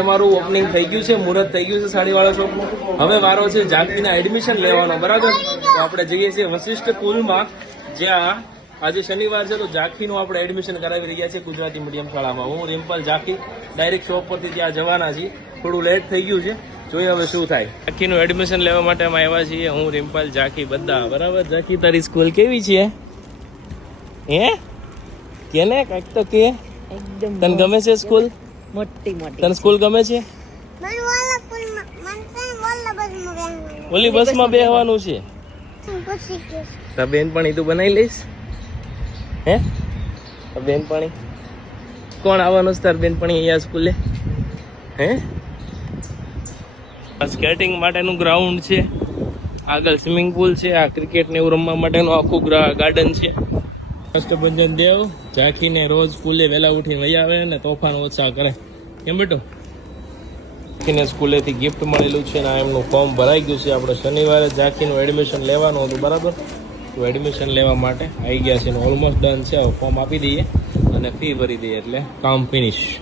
તમારું ઓપનિંગ થઈ ગયું છે મુહૂર્ત થઈ ગયું છે સાડીવાળા શોપનું હવે વારો છે જાગતીના એડમિશન લેવાનો બરાબર? તો આપણે જઈએ છીએ વશિષ્ઠ સ્કૂલમાં જ્યાં આજે શનિવાર છે તો ઝાંખીનું આપણે એડમિશન કરાવી રહ્યા છીએ ગુજરાતી મીડિયમ શાળામાં. હું રિમ્પલ ઝાંખી ડાયરેક્ટ શોપ પરથી ત્યાં જવાના છીએ. થોડું લેટ થઈ ગયું છે. જોઈએ હવે શું થાય. ઝાંખીનું એડમિશન લેવા માટે અમે આવ્યા છીએ. હું રિમ્પલ ઝાંખી બધા. બરાબર? ઝાંખી તારી સ્કૂલ કેવી છે? હે? કેને કાંઈક તો કે. તને ગમે છે સ્કૂલ મોટી મોટી તને સ્કૂલ ગમે છે? ઓલી બસ તો ઓલી બેહવાનું છે? પૂછી બેન તો બેનપણી તું બનાવી લઈશ? હે? તો બેનપણી કોણ આવવાનું છે તાર બેનપણી અહીંયા સ્કૂલે? હે? સ્કેટિંગ માટેનું ગ્રાઉન્ડ છે. આગળ સ્વિમિંગ પુલ છે. આ ક્રિકેટ ને એવું રમવા માટેનું આખું ગાર્ડન છે. કષ્ટભંજન દેવ ઝાંખીને રોજ સ્કૂલે વહેલા ઉઠીને લઈ આવે ને તોફાન ઓછા કરે. કેમ બેટો? ઝાંખીને સ્કૂલેથી ગિફ્ટ મળેલું છે અને એમનું ફોર્મ ભરાઈ ગયું છે. આપણે શનિવારે ઝાંખીનું એડમિશન લેવાનું હતું, બરાબર? તો એડમિશન લેવા માટે આવી ગયા છે ઓલમોસ્ટ ડન છે. ફોર્મ આપી દઈએ અને ફી ભરી દઈએ એટલે કામ ફિનિશ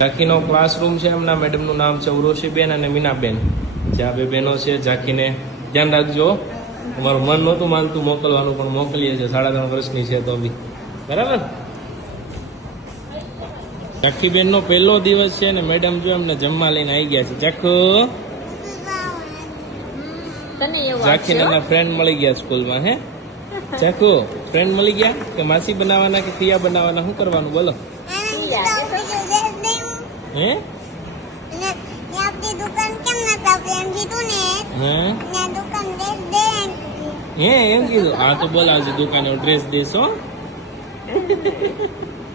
ઝાંખીનો ક્લાસરૂમ છે એમના મેડમનું નામ છે ઉરોશીબેન અને મીનાબેન. જે આ બે બહેનો છે, ઝાંખીને ધ્યાન રાખજો. તમારું મન નહોતું માનતું મોકલવાનું પણ મોકલીએ છીએ. સાડા ત્રણ વર્ષની છે તો બી. બરાબર? ઝાંખીબેન નો પહેલો દિવસ છે ને મેડમ જો એમને જમવા લઈને આવી ગયા છે. ચાખો એના ફ્રેન્ડ મળી ગયા સ્કૂલમાં હે? ચાખુ ફ્રેન્ડ મળી ગયા? કે માસી બનાવવાના કે પિયા બનાવવાના? શું કરવાનું? બોલો. હે? હે એમ કીધું. હા તો બોલાવજો દુકાને ડ્રેસ દેશો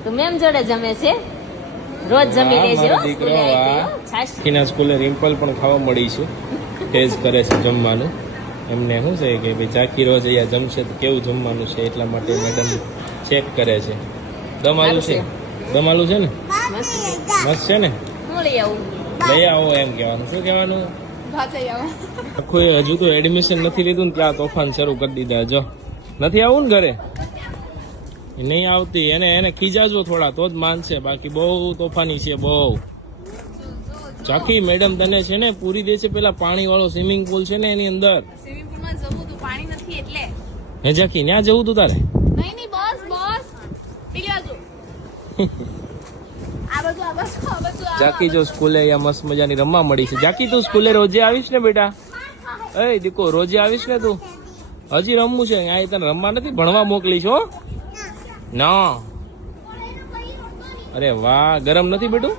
તું મેમ જોડે જમે છે? રોજ જમી વાહ, લે છે હો, દીકરો, સ્કૂલે આવી વાહ. ગયો. છાશ. ઝાંખીના સ્કૂલે રિમ્પલ પણ ખાવા મળી છે. ટેસ્ટ કરે છે જમવાનું. એમને શું છે કે ભાઈ ઝાંખી રોજ અહીંયા જમશે તો કેવું જમવાનું છે એટલા માટે મેડમ ચેક કરે છે. દમાલું છે? દમાલું છે ને? મસ્ત. છે ને? લઈ આવો એમ કહેવાનું. શું કહેવાનું? આખું એ હજુ તો એડમિશન નથી લીધું ને ત્યાં તોફાન શરૂ કરી દીધા જો. નથી આવું ને ઘરે? એ નહીં આવતી એને એને ખીજાજો થોડા તો જ માનશે. બાકી બહુ તોફાની છે બહુ. ચાકી મેડમ તને છે ને પૂરી દે છે પેલા પાણી વાળો સ્વિમિંગ પુલ છે ને એની અંદર. સ્વિમિંગ પુલમાં જવું તું પાણી નથી એટલે. હે જાકી ત્યાં જવું તું તારે? નહીં નહીં બસ બસ. પેલી બાજુ આ બાજુ આ બાજુ આ બાજુ આ જાકી જો સ્કૂલે અહીંયા મસ્ત મજાની રમવા મળી છે. જાકી તું સ્કૂલે રોજે આવીશ ને બેટા? એ દીકો રોજે આવીશ ને તું? હજી રમવું છે અહીં તને રમવા નથી ભણવા મોકલીશ હો. ના. અરે વાહ ગરમ નથી બેટું?